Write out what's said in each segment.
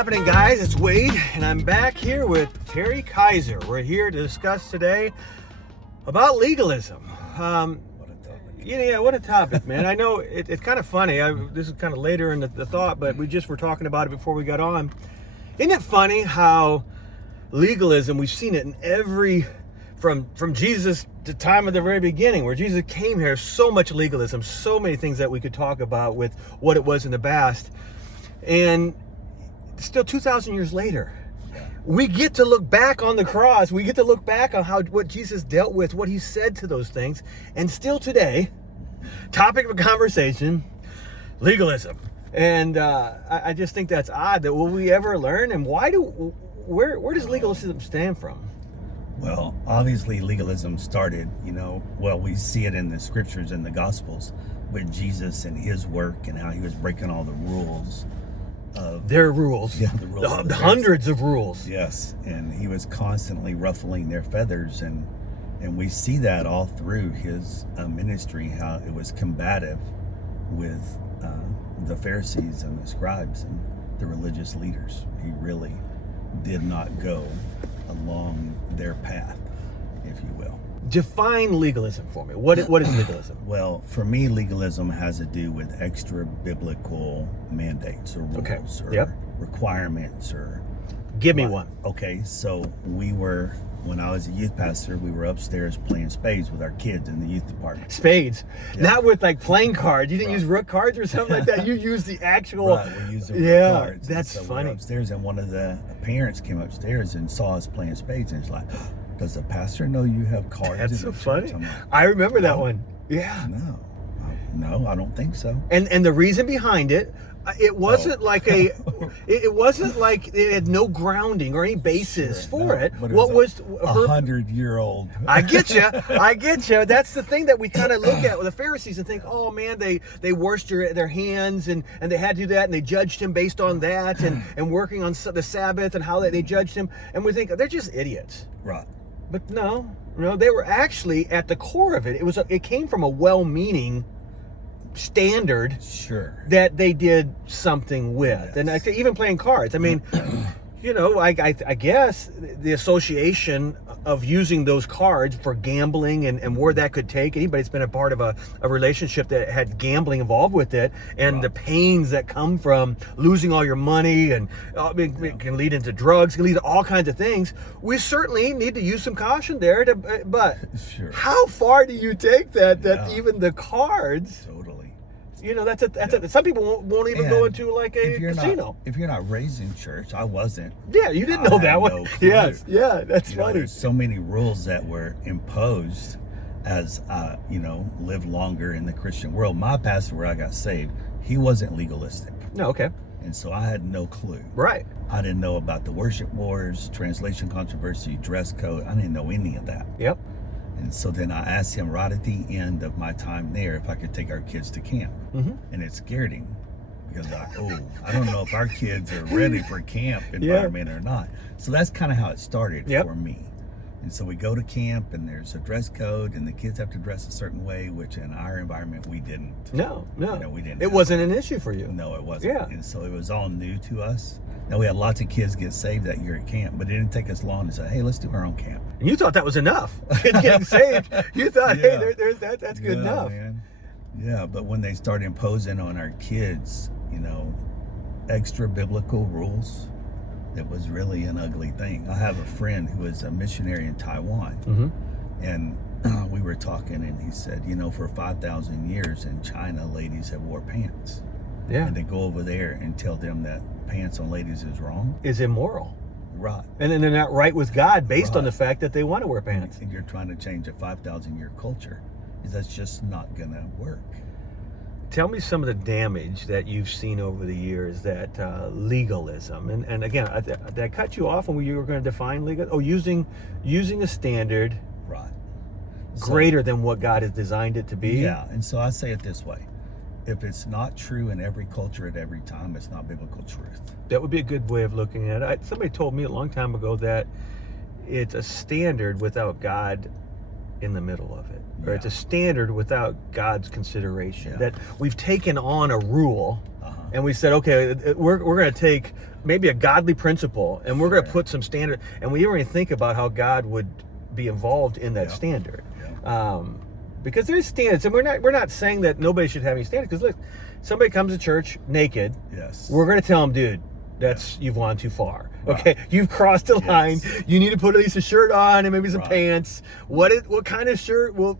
happening, guys? It's Wade, and I'm back here with Terry Kaiser. We're here to discuss today about legalism. What a topic, man. I know it's kind of funny. This is kind of later in the thought, but we just were talking about it before we got on. Isn't it funny how legalism, we've seen it in every, from Jesus to time of the very beginning, where Jesus came here, so much legalism, so many things that we could talk about with what it was in the past. And still 2,000 years later, we get to look back on the cross. We get to look back on what Jesus dealt with, what he said to those things. And still today, topic of conversation, legalism. And I just think that's odd. That will we ever learn? And where does legalism stand from? Well, obviously legalism started, we see it in the scriptures and the gospels with Jesus and his work and how he was breaking all the rules. Their rules. Yeah, the rules. The hundreds of rules. Yes, and he was constantly ruffling their feathers, and we see that all through his ministry, how it was combative with the Pharisees and the scribes and the religious leaders. He really did not go along their path, if you will. Define legalism for me. What is legalism? Well, for me, legalism has to do with extra biblical mandates or rules or requirements or... Give me one. Okay, so when I was a youth pastor, we were upstairs playing spades with our kids in the youth department. Spades? Yeah. Not with like playing cards. You didn't use rook cards or something like that? You used the actual... Right, we used the rook cards. That's so funny. We were upstairs, and one of the parents came upstairs and saw us playing spades, and he's like, does the pastor know you have cards? That's so funny. Like, I remember that one. Yeah. No, I don't think so. And the reason behind it, it wasn't like it wasn't like it had no grounding or any basis for it. But what was 100-year-old? I get you. That's the thing that we kind of look at with the Pharisees and think, oh man, they washed their hands and they had to do that, and they judged him based on that, and working on the Sabbath and how they judged him, and we think they're just idiots. Right. But no, they were actually at the core of it. It came from a well-meaning standard that they did something with. Yes. And even playing cards, I mean, I guess the association of using those cards for gambling and where that could take anybody that's been a part of a relationship that had gambling involved with it, and the pains that come from losing all your money, and it can lead into drugs, can lead to all kinds of things. We certainly need to use some caution there, but how far do you take that even the cards... That's some people won't even go into like a casino. If you're not raised in church, I wasn't. Yeah, you didn't know that one. Yes, that's funny. There's so many rules that were imposed as lived longer in the Christian world. My pastor, where I got saved, he wasn't legalistic. No, okay. And so I had no clue. Right. I didn't know about the worship wars, translation controversy, dress code. I didn't know any of that. Yep. And so then I asked him right at the end of my time there if I could take our kids to camp. Mm-hmm. And it scared him because I don't know if our kids are ready for camp environment or not. So that's kind of how it started for me. And so we go to camp, and there's a dress code, and the kids have to dress a certain way, which in our environment we didn't. No. We didn't. It wasn't an issue for you. No, it wasn't. Yeah. And so it was all new to us. Now, we had lots of kids get saved that year at camp, but it didn't take us long to say, hey, let's do our own camp. And you thought that was enough. Kids getting saved. You thought, hey, that's good enough. Man. Yeah, but when they start imposing on our kids, extra biblical rules, it was really an ugly thing. I have a friend who is a missionary in Taiwan, and we were talking, and he said, for 5,000 years in China, ladies have wore pants. Yeah. And they go over there and tell them that pants on ladies is wrong. Is immoral. Right. And then they're not right with God based on the fact that they want to wear pants. And you're trying to change a 5,000-year culture. That's just not going to work. Tell me some of the damage that you've seen over the years that legalism, and again, did I cut you off when you were going to define legalism? Oh, using a standard greater than what God has designed it to be? Yeah, and so I say it this way. If it's not true in every culture at every time, it's not biblical truth. That would be a good way of looking at it. Somebody told me a long time ago that it's a standard without God in the middle of it. Or it's a standard without God's consideration. That we've taken on a rule and we said, okay, we're going to take maybe a godly principle, and we're going to put some standard, and we don't even think about how God would be involved in that standard. Because there's standards, and we're not saying that nobody should have any standards. Because look, somebody comes to church naked. We're going to tell them, dude, you've gone too far. Okay, you've crossed the line. You need to put at least a shirt on and maybe some pants. What kind of shirt? Well,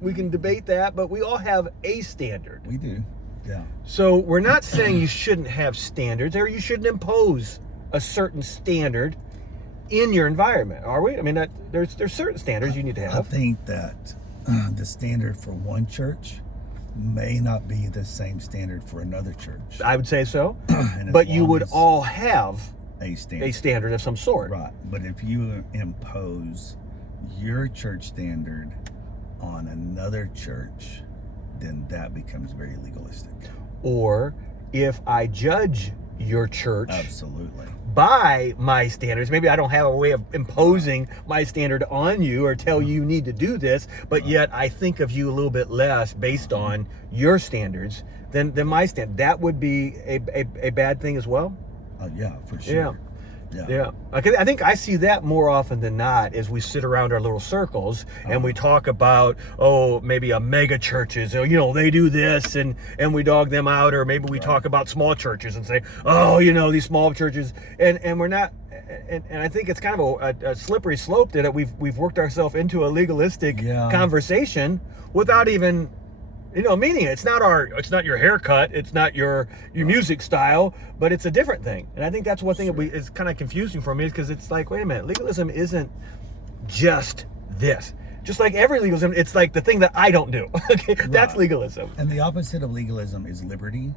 we can debate that, but we all have a standard. We do. Yeah. So we're not saying you shouldn't have standards or you shouldn't impose a certain standard in your environment, are we? I mean, there's certain standards you need to have. I think that the standard for one church may not be the same standard for another church. I would say so. But you would all have a standard of some sort. Right. But if you impose your church standard on another church, then that becomes very legalistic. Or if I judge your church absolutely by my standards, maybe I don't have a way of imposing my standard on you or tell you need to do this, but yet I think of you a little bit less based on your standards than my standard. That would be a bad thing as well. Yeah, for sure. Yeah. I think I see that more often than not as we sit around our little circles and we talk about, maybe a mega churches, or, they do this and we dog them out, or maybe we talk about small churches and say, these small churches, and we're not, and I think it's kind of a slippery slope that we've worked ourselves into a legalistic conversation without even meaning it's not your haircut, it's not your music style, but it's a different thing. And I think that's one thing that is kind of confusing for me, is because it's like, wait a minute, legalism isn't just this. Just like every legalism, it's like the thing that I don't do. Okay, that's legalism. And the opposite of legalism is liberty.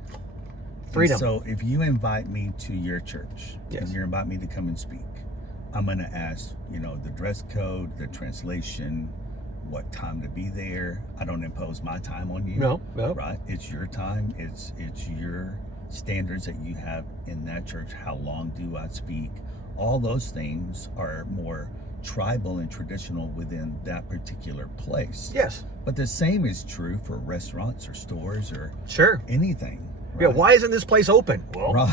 Freedom. And so if you invite me to your church, and you invite me to come and speak, I'm going to ask, the dress code, the translation, what time to be there. I don't impose my time on you. No. Right? It's your time. It's your standards that you have in that church. How long do I speak? All those things are more tribal and traditional within that particular place. Yes. But the same is true for restaurants or stores or anything. Right? Yeah, why isn't this place open? Well,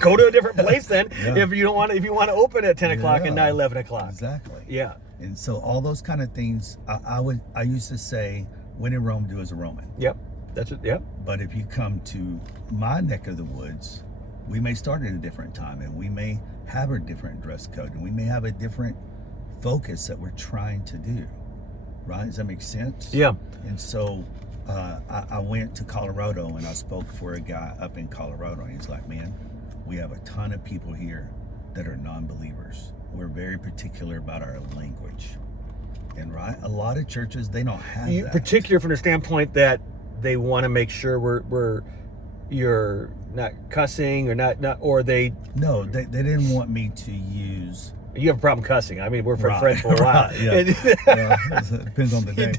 go to a different place then. If you want to open at 10 o'clock and not 11 o'clock. Exactly. Yeah. And so all those kind of things, I used to say, when in Rome, do as a Roman. Yep. That's it. Yep. But if you come to my neck of the woods, we may start at a different time, and we may have a different dress code, and we may have a different focus that we're trying to do. Right? Does that make sense? Yeah. And so I went to Colorado, and I spoke for a guy up in Colorado, and he's like, man, we have a ton of people here that are non-believers. We're very particular about our language. And a lot of churches, they don't have that. Particular from the standpoint that they want to make sure you're not cussing or not or they... No, they didn't want me to use... You have a problem cussing. I mean, we're friends for a while. It depends on the day.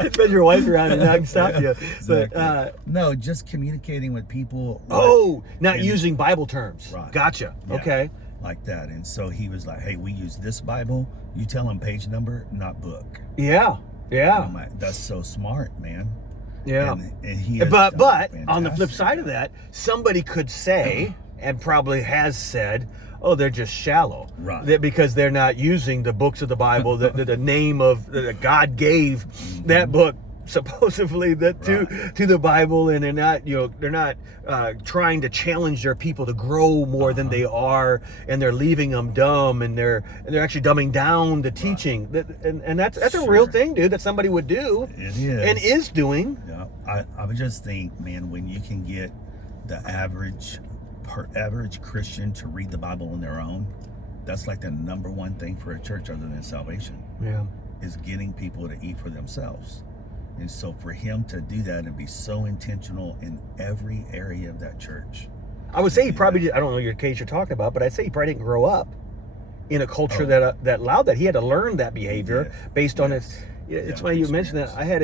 It depends your wife around and I can stop you. Exactly. But no, just communicating with people. Not using Bible terms. Right. Gotcha. Yeah, okay. Like that. And so he was like, hey, we use this Bible. You tell them page number, not book. Yeah. Yeah. And I'm like, that's so smart, man. Yeah. And he but on the flip side of that, somebody could say, and probably has said, they're just shallow. Right. Because they're not using the books of the Bible, the name of that God gave that book supposedly to the Bible, and they're not trying to challenge their people to grow more than they are, and they're leaving them dumb, and they're actually dumbing down the teaching. And that's a real thing, dude, that somebody would do. It is. And is doing. Yeah. I would just think, man, when you can get the average Christian to read the Bible on their own, that's like the number one thing for a church other than salvation. Yeah. Is getting people to eat for themselves. And so for him to do that and be so intentional in every area of that church. I would say he probably, I don't know your case you're talking about, but I'd say he probably didn't grow up in a culture that allowed that. He had to learn that behavior based on it's funny you mentioned that. I had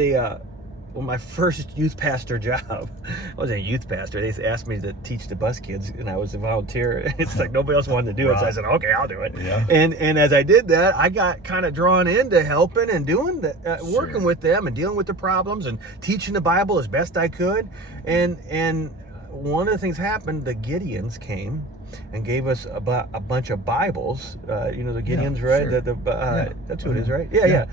my first youth pastor job, I was a youth pastor. They asked me to teach the bus kids, and I was a volunteer. It's like nobody else wanted to do it, so I said, okay, I'll do it. Yeah. And as I did that, I got kind of drawn into helping and doing working with them and dealing with the problems and teaching the Bible as best I could. And one of the things happened. The Gideons came and gave us a bunch of Bibles. You know the Gideons, right? Sure. That's who it is, right? Yeah.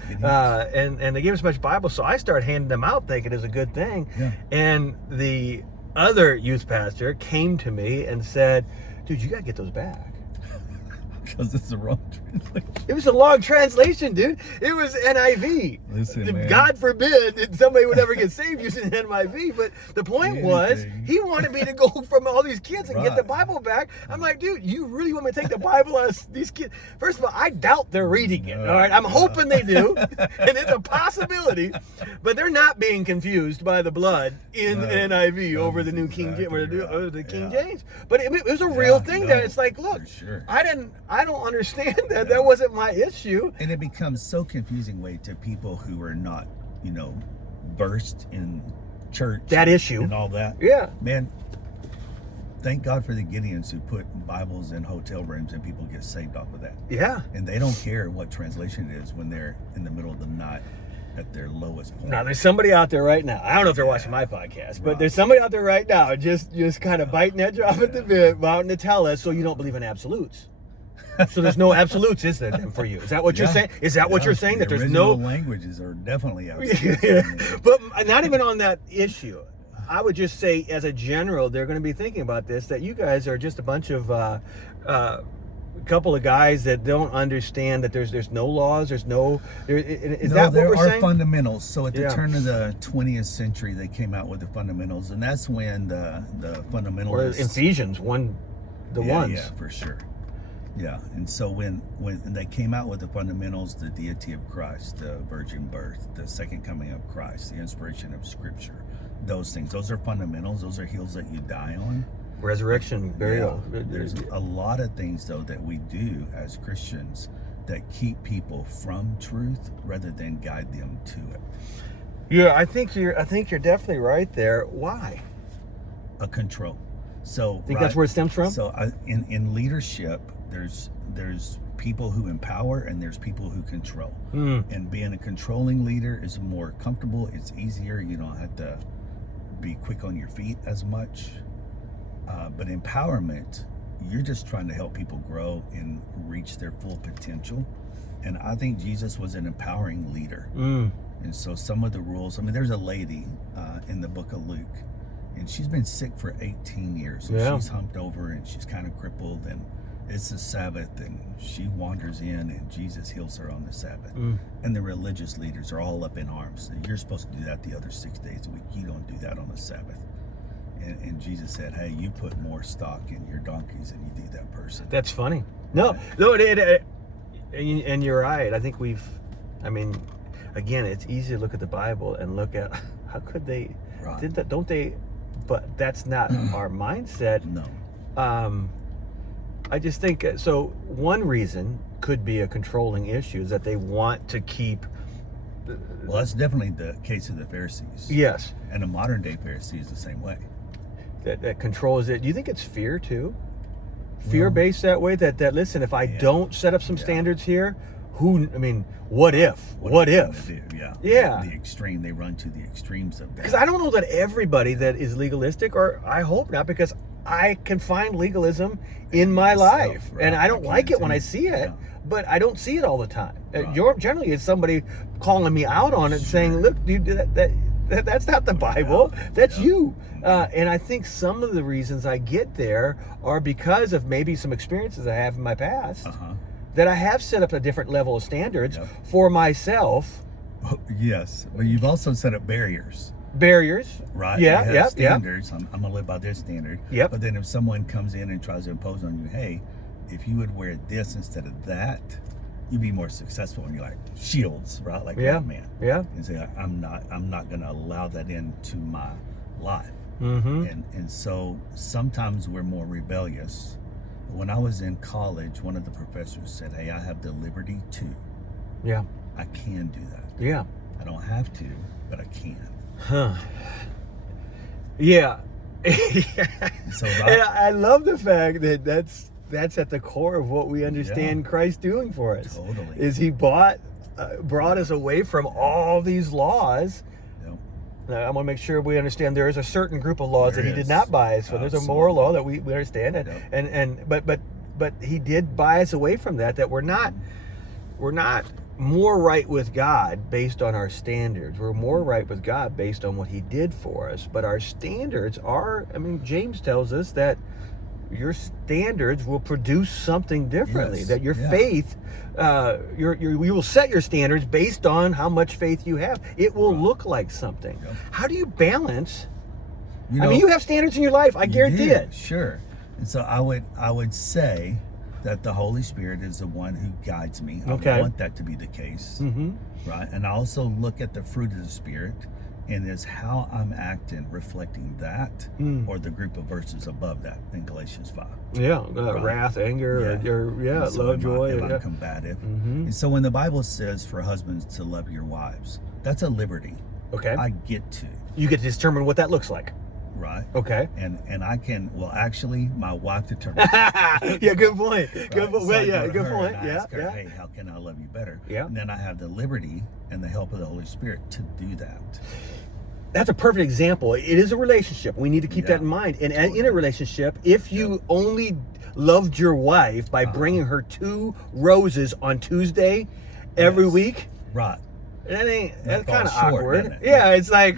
And they gave us a bunch of Bibles. So I started handing them out, thinking it was a good thing. Yeah. And the other youth pastor came to me and said, "Dude, you gotta get those back." Because it's the wrong translation. It was a long translation, dude. It was NIV. Listen, man. God forbid that somebody would ever get saved using NIV. But the point was, he wanted me to go from all these kids and get the Bible back. I'm like, dude, you really want me to take the Bible out of these kids? First of all, I doubt they're reading it. All right, I'm hoping they do, and it's a possibility. But they're not being confused by the blood in NIV over the New King James or the King James. But it was a real thing that it's like, look, I don't understand that. That wasn't my issue. And it becomes so confusing to people who are not, versed in church. That issue. And all that. Yeah. Man, thank God for the Gideons who put Bibles in hotel rooms and people get saved off of that. Yeah. And they don't care what translation it is when they're in the middle of the night at their lowest point. Now, there's somebody out there right now. I don't know if they're watching my podcast, but there's somebody out there right now just kind of biting that drop at the bit, wanting to tell us so you don't believe in absolutes. So there's no absolutes, is there, then, for you? Is that what you're saying? Is that what you're saying? That there's no languages are definitely absolutes. But not even on that issue. I would just say, as a general, they're going to be thinking about this, that you guys are just a bunch of couple of guys that don't understand that there's no laws, is that what we're saying? There are fundamentals. So at the turn of the 20th century, they came out with the fundamentals, and that's when the fundamentalists... Or Ephesians, ones. Yeah, for sure. Yeah, and so when they came out with the fundamentals, the deity of Christ, the virgin birth, the second coming of Christ, the inspiration of Scripture, those things, those are fundamentals. Those are hills that you die on. Resurrection, burial. Yeah, there's a lot of things, though, that we do as Christians that keep people from truth rather than guide them to it. Yeah, I think you're definitely right there. Why? A control. So think that's where it stems from? So in leadership, there's people who empower and there's people who control. And being a controlling leader is more comfortable. It's easier. You don't have to be quick on your feet as much. But empowerment, you're just trying to help people grow and reach their full potential. And I think Jesus was an empowering leader. And so some of the rules, there's a lady in the book of Luke, and she's been sick for 18 years. So she's humped over and she's kind of crippled, and it's the Sabbath, and she wanders in and Jesus heals her on the Sabbath. And the religious leaders are all up in arms. You're supposed to do that the other 6 days a week. You don't do that on the Sabbath. And Jesus said, hey, you put more stock in your donkeys than you do that person. That's funny. No, and you're right. I think again, it's easy to look at the Bible and look at, how could they, don't they, but that's not our mindset. No. I just think, so one reason could be a controlling issue, is that they want to keep... Well, that's definitely the case of the Pharisees. Yes. And a modern day Pharisee is the same way. That controls it. Do you think it's fear too? Fear-based that way? That listen, if I don't set up some standards here, what if? What if? Yeah. The extreme, they run to the extremes of that. Because I don't know that everybody that is legalistic, or I hope not, because I can find legalism in my life. Right. And I don't like it when I see it, but I don't see it all the time. Right. Generally, it's somebody calling me out on it, saying, look, dude, that's not the Bible. That's you. And I think some of the reasons I get there are because of maybe some experiences I have in my past, that I have set up a different level of standards for myself. Oh, yes, but you've also set up barriers. Right? Yeah. Standards. I'm gonna live by this standard. Yep. But then if someone comes in and tries to impose on you, hey, if you would wear this instead of that, you'd be more successful. And you're like shields, right? Like man. Yeah. And say, I'm not gonna allow that into my life. And so sometimes we're more rebellious. When I was in college, one of the professors said, hey, I have the liberty to. Yeah. I can do that. Yeah. I don't have to, but I can. Huh. Yeah. So and I love the fact that that's at the core of what we understand Christ doing for us. Totally. Is he brought us away from all these laws I want to make sure we understand there is a certain group of laws that he did not bias for. There's a moral law that we understand, but he did bias away from that we're not more right with God based on our standards. We're more right with God based on what he did for us. But our standards are, James tells us that your standards will produce something differently. Yes. That your faith, you will set your standards based on how much faith you have. It will look like something. Yep. How do you balance? You have standards in your life. I guarantee it. Sure. And so I would say that the Holy Spirit is the one who guides me. I want that to be the case, right? And I also look at the fruit of the Spirit, and is how I'm acting reflecting that, or the group of verses above that in Galatians 5. Yeah, wrath, anger, love, joy. If I'm combative. And so when the Bible says for husbands to love your wives, that's a liberty. Okay. You get to determine what that looks like. Right. Okay. And I can, actually, my wife determines. Yeah, good point. Right? Good point. So good point. I ask her, hey, how can I love you better? Yeah. And then I have the liberty and the help of the Holy Spirit to do that. That's a perfect example. It is a relationship. We need to keep that in mind. And in a relationship, if you only loved your wife by bringing her 2 roses on Tuesday every week, right? That's kind of awkward. It's like,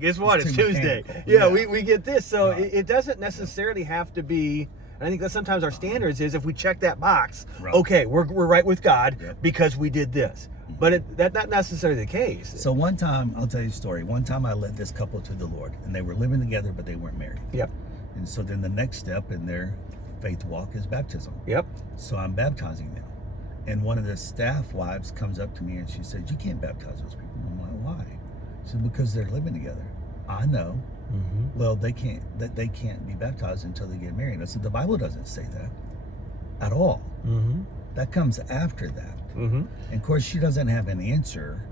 guess what? It's Tuesday. We get this. So it doesn't necessarily have to be. I think that sometimes our standards is if we check that box, okay, we're right with God because we did this. But that's not necessarily the case. So one time, I'll tell you a story. One time I led this couple to the Lord, and they were living together, but they weren't married. Yep. And so then the next step in their faith walk is baptism. Yep. So I'm baptizing them. And one of the staff wives comes up to me and she said, you can't baptize those people. I'm like, why? She said, because they're living together. I know. Well, they can't be baptized until they get married. I said, the Bible doesn't say that at all. That comes after that. And of course, she doesn't have an answer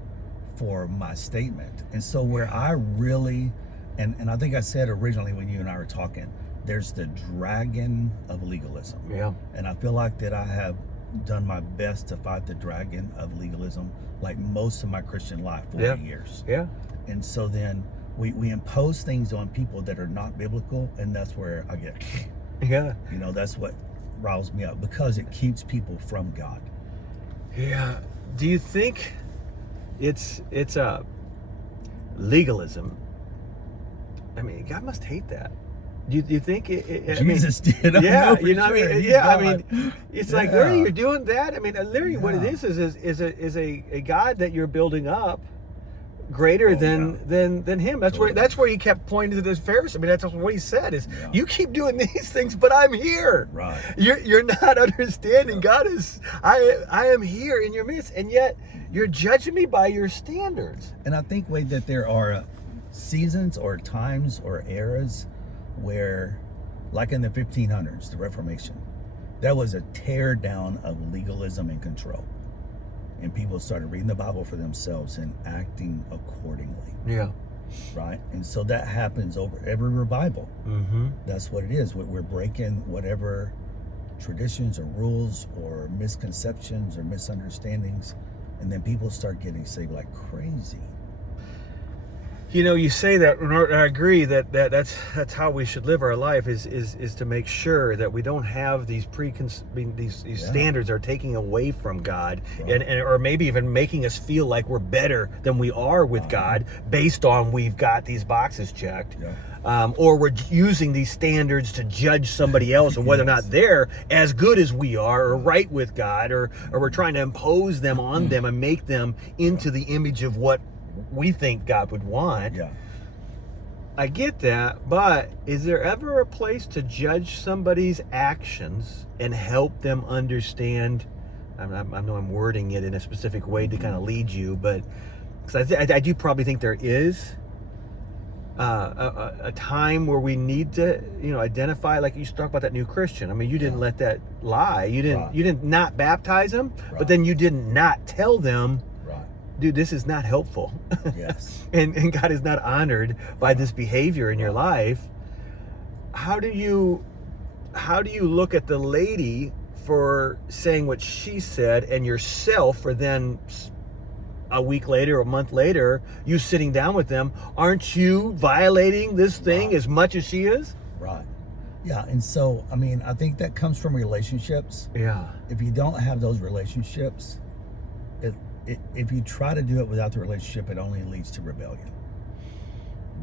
for my statement. And so where I really, and I think I said originally when you and I were talking, there's the dragon of legalism. Yeah. And I feel like that I have done my best to fight the dragon of legalism like most of my Christian life, 40 years. Yeah. And so then we impose things on people that are not biblical, and that's where I get, that's what riles me up, because it keeps people from God. Yeah. Do you think it's legalism? God must hate that. Do you think Jesus did? It's like, Larry, you're doing that. Larry, what it is a God that you're building up greater than him. That's where he kept pointing to this Pharisee. That's what he said is, you keep doing these things, but I'm here. Right. You're not understanding. God is, I am here in your midst, and yet you're judging me by your standards. And I think, Wade, that there are seasons or times or eras where, like in the 1500s, the Reformation, that was a tear down of legalism and control. And people started reading the Bible for themselves and acting accordingly. Yeah. Right? And so that happens over every revival. That's what it is. We're breaking whatever traditions or rules or misconceptions or misunderstandings, and then people start getting saved like crazy. You say that, and I agree that's how we should live our life is to make sure that we don't have these standards are taking away from God, and or maybe even making us feel like we're better than we are with God based on we've got these boxes checked. Or we're using these standards to judge somebody else and whether or not they're as good as we are or right with God, or we're trying to impose them on them and make them into the image of what we think God would want. Yeah. I get that, but is there ever a place to judge somebody's actions and help them understand? I know I'm wording it in a specific way to kind of lead you, but because I do probably think there is a time where we need to, identify, like you talk about that new Christian. You didn't let that lie. You didn't not baptize them, but then you did not tell them, dude, this is not helpful. Yes. and God is not honored by this behavior in your life. How do you look at the lady for saying what she said and yourself for then a week later or a month later, you sitting down with them, aren't you violating this thing as much as she is? Right. Yeah, and so, I mean, I think that comes from relationships. Yeah. If you don't have those relationships, if you try to do it without the relationship, it only leads to rebellion.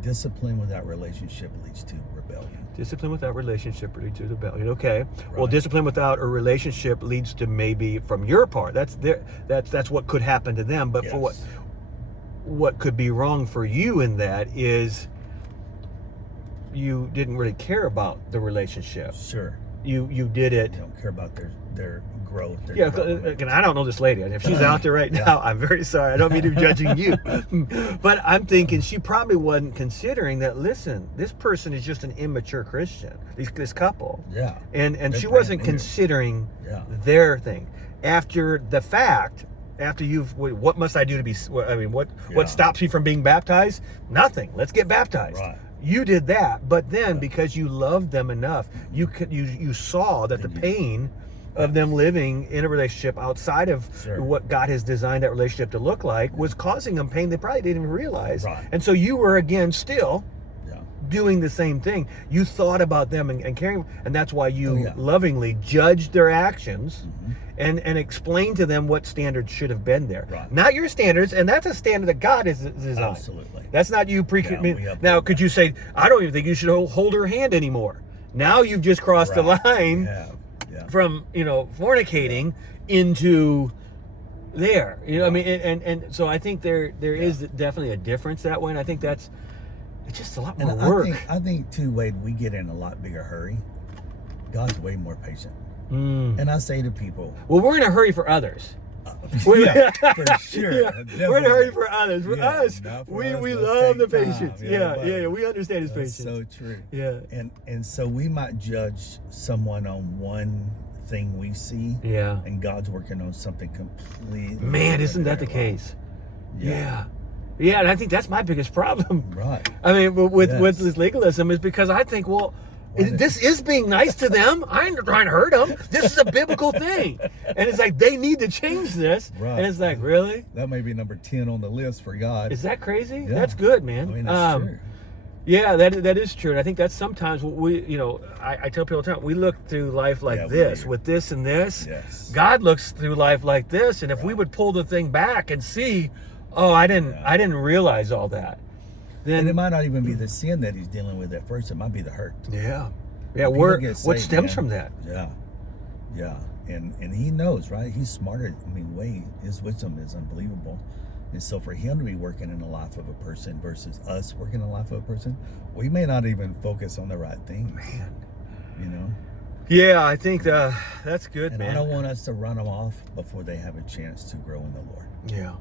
Discipline without relationship leads to rebellion. Discipline without relationship leads to rebellion. Okay. Right. Well, discipline without a relationship leads to maybe, from your part, that's what could happen to them. But Yes. for what could be wrong for you in that is you didn't really care about the relationship. Sure. You did it. You don't care about their growth. Their Yeah, development. and I don't know this lady. If she's out there right now, I'm very sorry. I don't mean to be judging you. But I'm thinking she probably wasn't considering that, listen, this person is just an immature Christian, this couple. Yeah. And They're she wasn't brand new. considering Yeah. their thing. After the fact, after what must I do to be, I mean, what stops you from being baptized? Nothing. Let's get baptized. Right. You did that, but then because you loved them enough, you saw that the pain of them living in a relationship outside of what God has designed that relationship to look like was causing them pain they probably didn't even realize. Right. And so you were again still doing the same thing. You thought about them and caring, and that's why you lovingly judged their actions and explained to them what standards should have been there. Right. Not your standards, and that's a standard that God has designed. Absolutely. That's not you now, could you say, I don't even think you should hold her hand anymore. Now you've just crossed the line from, fornicating into there. I mean, and so I think there is definitely a difference that way, and I think it's just a lot more work. I think too, Wade, we get in a lot bigger hurry. God's way more patient. And I say to people, well, we're in a hurry for others. for sure. We're in a hurry for others. For us, not for we us, love the let's take patience. time. We understand his That's patience. so true. Yeah. And so we might judge someone on one thing we see. Yeah. And God's working on something completely. Man, isn't that the case? Yeah. Yeah, and I think that's my biggest problem. Right. I mean, with this legalism is because I think, well, this is being nice to them. I ain't trying to hurt them. This is a biblical thing. And it's like, they need to change this. Right. And it's like, really? That may be number 10 on the list for God. Is that crazy? Yeah. That's good, man. I mean, that's true. Yeah, that is true. And I think that's sometimes what I tell people all the time, we look through life like this, with this and this. Yes. God looks through life like this. And if we would pull the thing back and see, I didn't realize all that. Then And it might not even be the sin that he's dealing with at first. It might be the hurt. Yeah. What stems from that? Yeah. And he knows, right? He's smarter. I mean, his wisdom is unbelievable. And so for him to be working in the life of a person versus us working in the life of a person, we may not even focus on the right things. Man. Yeah, I think that's good, man. I don't want us to run them off before they have a chance to grow in the Lord. Yeah.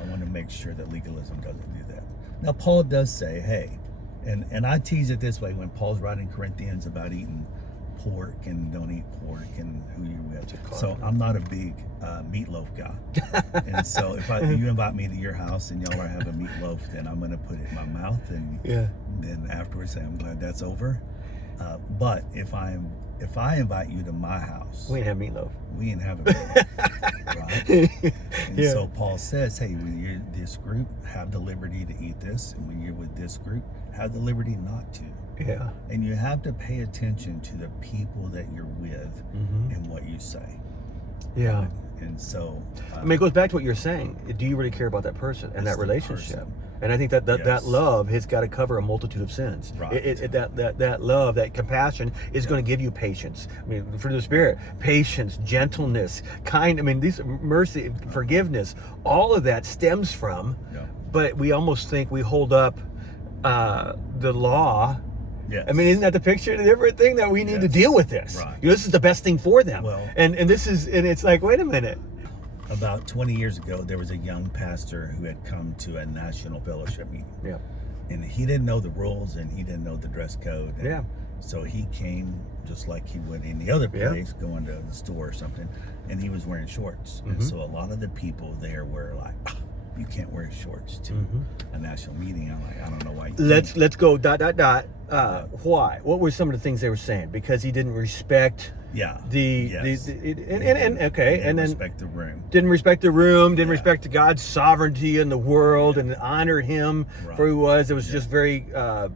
I want to make sure that legalism doesn't do that. Now, Paul does say, hey, and I tease it this way when Paul's writing Corinthians about eating pork and don't eat pork and who you're with. So I'm not a big meatloaf guy. And so if you invite me to your house and y'all are having meatloaf, then I'm going to put it in my mouth and then afterwards say, I'm glad that's over. But if I invite you to my house, we ain't have meatloaf. We ain't having meatloaf, right? And so Paul says, hey, when you're this group, have the liberty to eat this, and when you're with this group, have the liberty not to. Yeah. And you have to pay attention to the people that you're with and what you say. Yeah. And so I mean, it goes back to what you're saying. Do you really care about that person and that relationship? And I think that love has got to cover a multitude of sins. Right. That love, that compassion is going to give you patience. I mean, fruit of the Spirit, patience, gentleness, these mercy, forgiveness, all of that stems from. Yeah. But we almost think we hold up the law. Yes. I mean, isn't that the picture of the different thing that we need to deal with this? Right. This is the best thing for them. Well, and it's like, wait a minute. About 20 years ago, there was a young pastor who had come to a national fellowship meeting. Yeah. And he didn't know the rules and he didn't know the dress code. And so he came just like he would any other place, going to the store or something, and he was wearing shorts. And so a lot of the people there were like, you can't wear shorts to a national meeting. I'm like, I don't know why. Let's go ... Why? What were some of the things they were saying? Because he didn't respect Yeah. And okay, and then respect the room. Didn't respect the room, didn't respect God's sovereignty in the world, and honored him for who he was. It was just very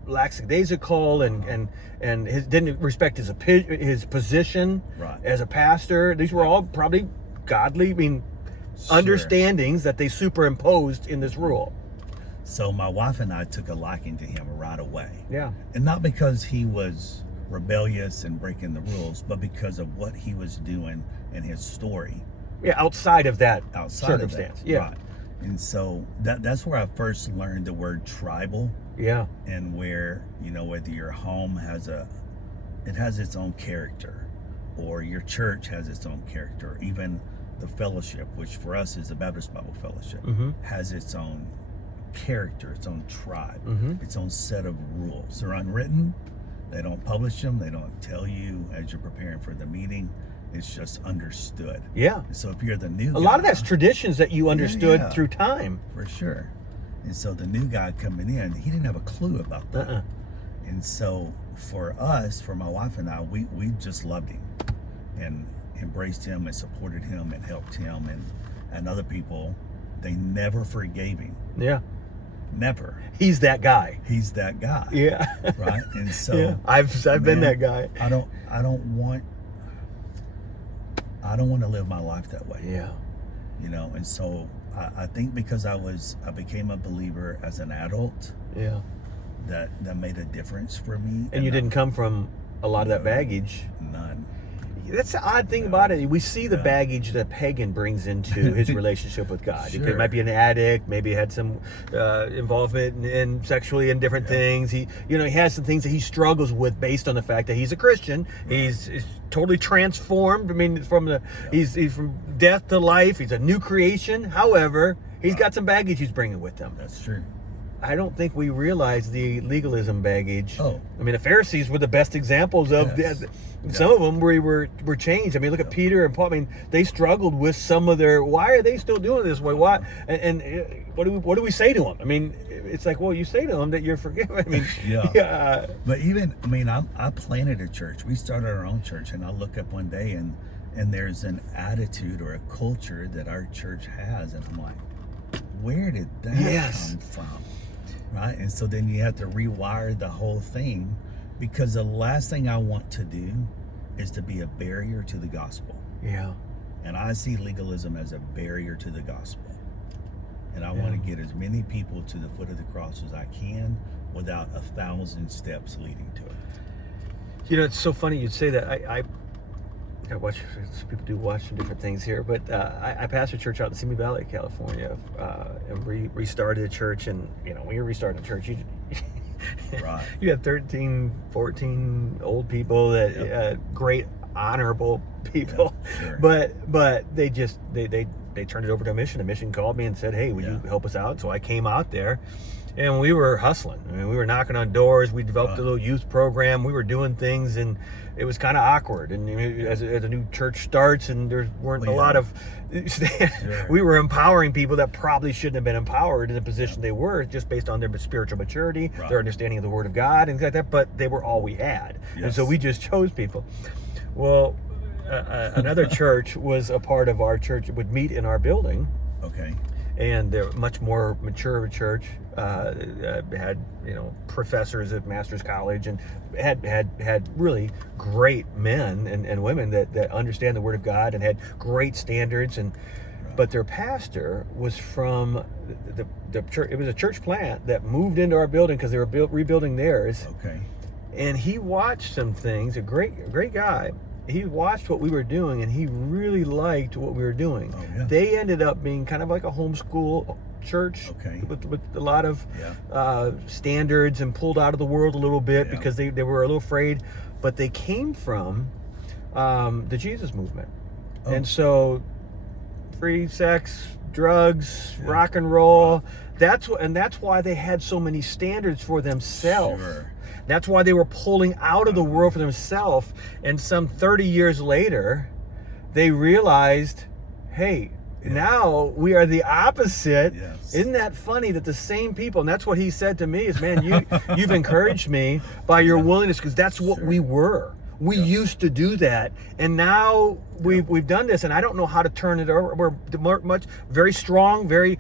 lackadaisical, and didn't respect his position as a pastor. These were all probably godly, understandings that they superimposed in this rule. So my wife and I took a liking to him right away. Yeah. And not because he was rebellious and breaking the rules, but because of what he was doing in his story. Yeah, outside of that circumstance. Yeah. Right. And so that's where I first learned the word tribal. Yeah. And where, whether your home has its own character, or your church has its own character, or even the fellowship, which for us is the Baptist Bible Fellowship, has its own character, its own tribe, its own set of rules. They're unwritten. They don't publish them. They don't tell you as you're preparing for the meeting. It's just understood. Yeah. So if you're the new guy, a lot of that's traditions that you understood through time. For sure. And so the new guy coming in, he didn't have a clue about that. And so for us, for my wife and I, we just loved him and embraced him and supported him and helped him, and other people, they never forgave him. Yeah. Never. He's that guy. He's that guy. Yeah. Right. And so I've been that guy. I don't want to live my life that way. Yeah. And so I think because I became a believer as an adult. Yeah. That made a difference for me. And you didn't come from a lot of that baggage. None. That's the odd thing about it. We see the baggage that pagan brings into his relationship with God. Sure. He might be an addict, maybe had some involvement in sexually in different things. He has some things that he struggles with based on the fact that he's a Christian. He's totally transformed. He's from death to life. He's a new creation. However, he's got some baggage he's bringing with him. That's true. I don't think we realize the legalism baggage. Oh. The Pharisees were the best examples of that. Some of them were changed. Look at Peter and Paul. They struggled with some of their, why are they still doing this way? Why? And what do we say to them? It's like, well, you say to them that you're forgiven. Yeah. But even, I planted a church. We started our own church, and I look up one day and there's an attitude or a culture that our church has, and I'm like, where did that come from? Right? And so then you have to rewire the whole thing, because the last thing I want to do is to be a barrier to the gospel. Yeah. And I see legalism as a barrier to the gospel. And I want to get as many people to the foot of the cross as I can without 1,000 steps leading to it. It's so funny you'd say that. I watch some people do watch some different things here, but I pastor a church out in Simi Valley, California, and restarted a church. And when you're restarting a church, you had 13, 14 old people that great, honorable people, sure. but they turned it over to a mission. A mission called me and said, "Hey, would you help us out?" So I came out there. And we were hustling. We were knocking on doors. We developed a little youth program. We were doing things, and it was kind of awkward. And as a new church starts, and there weren't a lot of, we were empowering people that probably shouldn't have been empowered in the position they were, just based on their spiritual maturity, their understanding of the Word of God, and things like that. But they were all we had, and so we just chose people. Well, another church was a part of our church. It would meet in our building. Okay. And they're much more mature of a church. Had professors at Master's College, and had really great men and women that understand the Word of God and had great standards. And but their pastor was from the church. It was a church plant that moved into our building because they were rebuilding theirs. Okay. And he watched some things. A great guy. He watched what we were doing, and he really liked what we were doing. Oh, yeah. They ended up being kind of like a homeschool church with a lot of standards, and pulled out of the world a little bit because they were a little afraid. But they came from the Jesus movement. Oh. And so free sex, drugs, rock and roll. That's why they had so many standards for themselves. Sure. That's why they were pulling out of the world for themselves. And some 30 years later, they realized, hey, now we are the opposite. Yes. Isn't that funny that the same people, and that's what he said to me, is, man, you've encouraged me by your willingness, because that's what we were. We used to do that, and now we've done this, and I don't know how to turn it over. We're very strong, very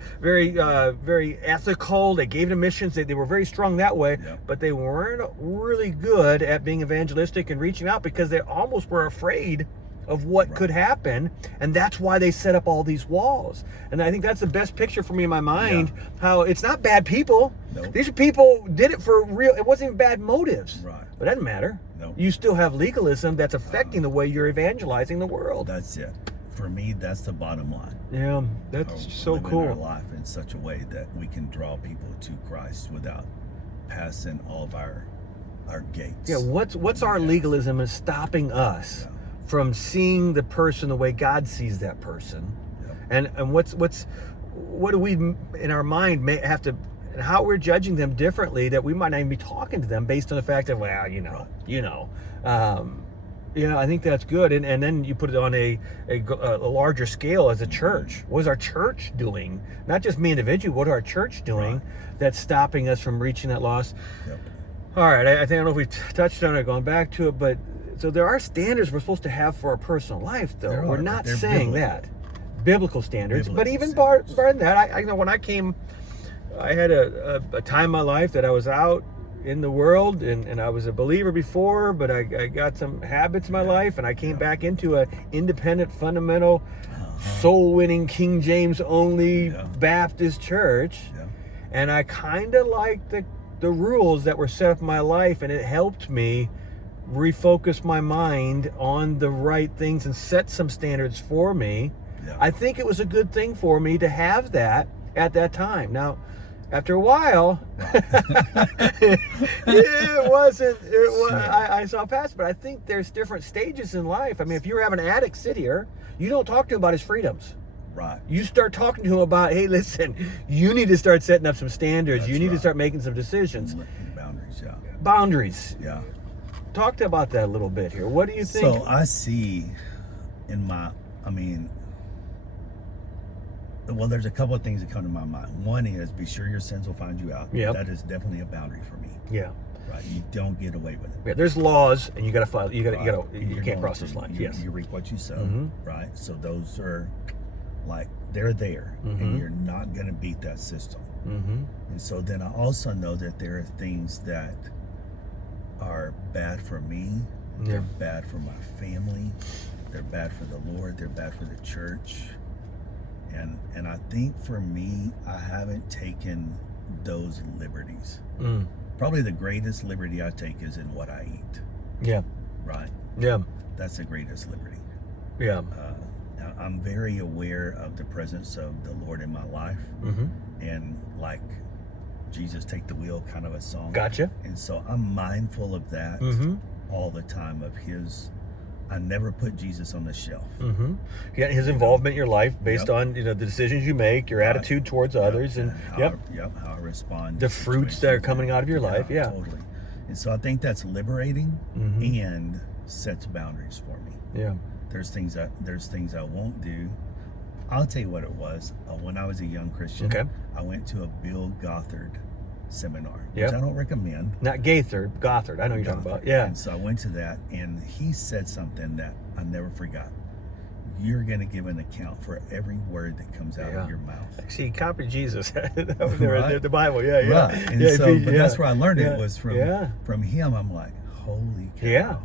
ethical. They gave to missions. They were very strong that way, but they weren't really good at being evangelistic and reaching out because they almost were afraid of what could happen, and that's why they set up all these walls. And I think that's the best picture for me in my mind, how it's not bad people. These people did it for real. It wasn't even bad motives. But it doesn't matter. You still have legalism that's affecting the way you're evangelizing the world. That's it. For me, that's the bottom line. Yeah, that's so cool. Living our life in such a way that we can draw people to Christ without passing all of our gates. Yeah, what's our legalism is stopping us from seeing the person the way God sees that person, and what do we in our mind may have to, and how we're judging them differently, that we might not even be talking to them based on the fact that, well, I think that's good, and then you put it on a larger scale as a church. What is our church doing? Not just me individually. What is our church doing that's stopping us from reaching that loss? All right, I don't know if we touched on it, going back to it, but so there are standards we're supposed to have for our personal life, though. We're not saying that. Biblical standards. But even bar than that, I know when I came, I had a time in my life that I was out in the world, and I was a believer before, but I got some habits in my life, and I came back into an independent, fundamental, soul-winning, King James only Baptist church. And I kind of liked the rules that were set up in my life, and it helped me refocus my mind on the right things and set some standards for me. I think it was a good thing for me to have that at that time. Now, after a while, it wasn't. I saw past, but I think there's different stages in life. I mean, if you have an addict sit here, you don't talk to him about his freedoms. You start talking to him about, hey, listen, you need to start setting up some standards. You need to start making some decisions. Boundaries. Talk about that a little bit here. What do you think? So I see well, there's a couple of things that come to my mind. One is, be sure your sins will find you out. That is definitely a boundary for me. You don't get away with it. There's laws, and you got to follow. You can't cross those lines. You reap what you sow. Right. So those are they're there, and you're not going to beat that system. And so then I also know that there are things that are bad for me. They're bad for my family. They're bad for the Lord. They're bad for the church. And I think for me, I haven't taken those liberties. Probably the greatest liberty I take is in what I eat. That's the greatest liberty. I'm very aware of the presence of the Lord in my life. And Jesus Take the Wheel kind of a song. Gotcha. And so I'm mindful of that all the time, of I never put Jesus on the shelf. His involvement in your life based on the decisions you make, your attitude towards others, and how I respond. The fruits that are coming out of your life. Totally. And so I think that's liberating and sets boundaries for me. There's things I won't do. I'll tell you what it was. When I was a young Christian, I went to a Bill Gothard seminar, which I don't recommend. Not Gaithard, Gothard. I know you're talking about. And so I went to that, and he said something that I never forgot. You're going to give an account for every word that comes out of your mouth. Actually, he copied Jesus. That was the Bible. And so, but that's where I learned it was from him. I'm like, holy cow.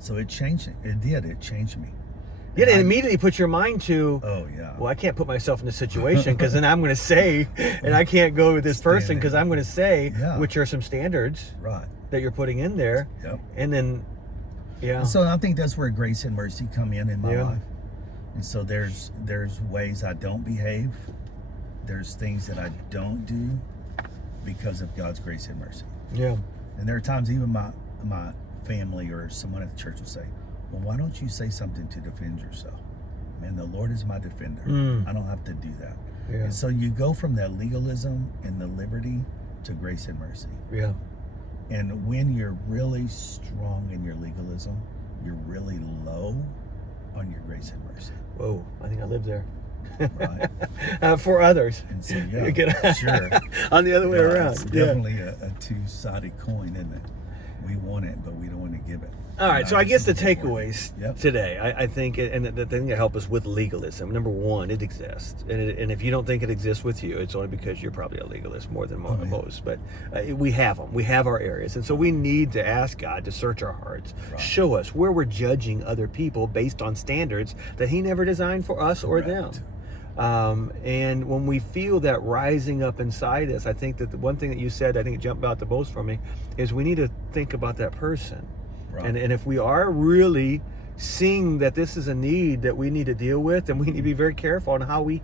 So it changed. It did. It changed me. And immediately put your mind to, well, I can't put myself in this situation because then I'm going to say, and I can't go with this person because I'm going to say, which are some standards that you're putting in there. And then, And so I think that's where grace and mercy come in my life. And so there's ways I don't behave. There's things that I don't do because of God's grace and mercy. And there are times even my family or someone at the church will say, well, why don't you say something to defend yourself? Man, the Lord is my defender. I don't have to do that. And so you go from that legalism and the liberty to grace and mercy. And when you're really strong in your legalism, you're really low on your grace and mercy. Whoa, I think I live there. For others. And so, sure. On the other way around. It's definitely a two-sided coin, isn't it? We want it, but we don't want to give it. All right, so I guess the takeaways Yep. today, I think, and the thing that help us with legalism, number one, it exists. And if you don't think it exists with you, it's only because you're probably a legalist more than most. But we have them. We have our areas. And so we need to ask God to search our hearts, show us where we're judging other people based on standards that he never designed for us or them. And when we feel that rising up inside us, I think that the one thing that you said, I think it jumped out the most for me, is we need to think about that person. Right. And if we are really seeing that this is a need that we need to deal with, then we need to be very careful on how we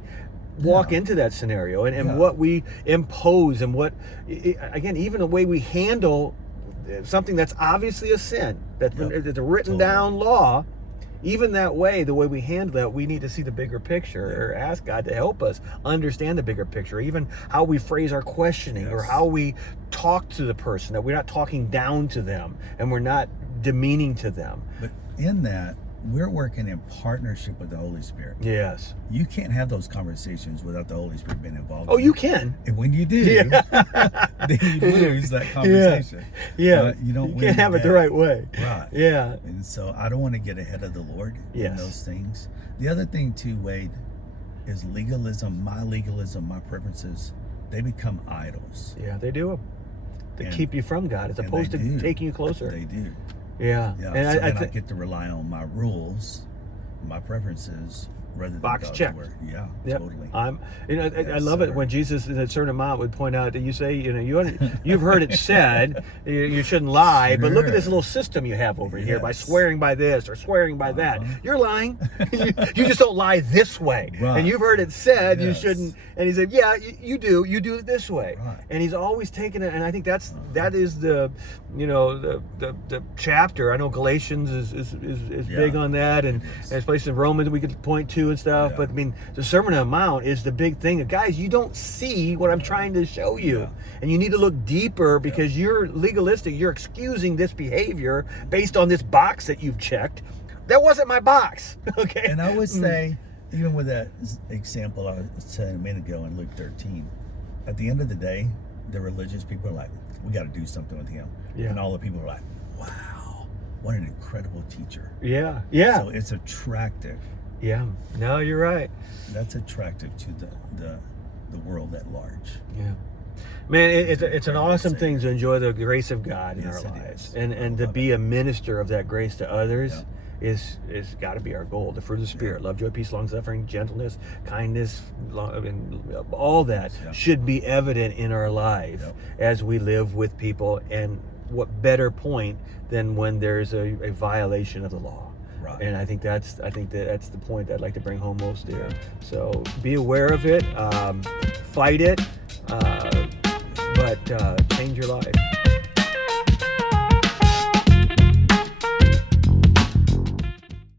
walk into that scenario and what we impose and what, again, even the way we handle something that's obviously a sin, that's a written down law. Even that way, the way we handle that, we need to see the bigger picture or ask God to help us understand the bigger picture, even how we phrase our questioning or how we talk to the person, that we're not talking down to them and we're not demeaning to them. But in that, we're working in partnership with the Holy Spirit. Yes. You can't have those conversations without the Holy Spirit being involved. Oh, you can. And when you do, then you lose that conversation. Yeah. You don't. You can't have it the right way. Right. Yeah. And so I don't want to get ahead of the Lord in those things. The other thing too, Wade, is legalism, my preferences, they become idols. Yeah, they do. They keep you from God as opposed to taking you closer. They do. Yeah. And so I get to rely on my rules, my preferences, rather than box God's checked. word. Yeah, totally. I love it when Jesus in a certain amount would point out that you say, you've heard it said you shouldn't lie, but look at this little system you have over here by swearing by this or swearing by that. You're lying. You just don't lie this way. Right. And you've heard it said you shouldn't. And he said, yeah, you do. You do it this way. Right. And he's always taking it. And I think that is the chapter. I know Galatians is big on that, and there's places in Romans we could point to and stuff. But I mean, the Sermon on the Mount is the big thing. Guys, you don't see what I'm trying to show you, and you need to look deeper because you're legalistic. You're excusing this behavior based on this box that you've checked. That wasn't my box. Okay. And I would say, even with that example I was saying a minute ago in Luke 13, at the end of the day, the religious people are like, we got to do something with him. Yeah. And all the people are like, wow, what an incredible teacher. Yeah. Yeah. So it's attractive. Yeah. No, you're right. That's attractive to the world at large. Yeah. Man, it's an awesome thing to enjoy the grace of God in our lives. And to be a minister of that grace to others is got to be our goal. The fruit of the Spirit, love, joy, peace, long-suffering, gentleness, kindness, all that should be evident in our life as we live with people. And what better point than when there's a violation of the law? Right. And I think that's the point I'd like to bring home most there. So be aware of it, fight it, but change your life.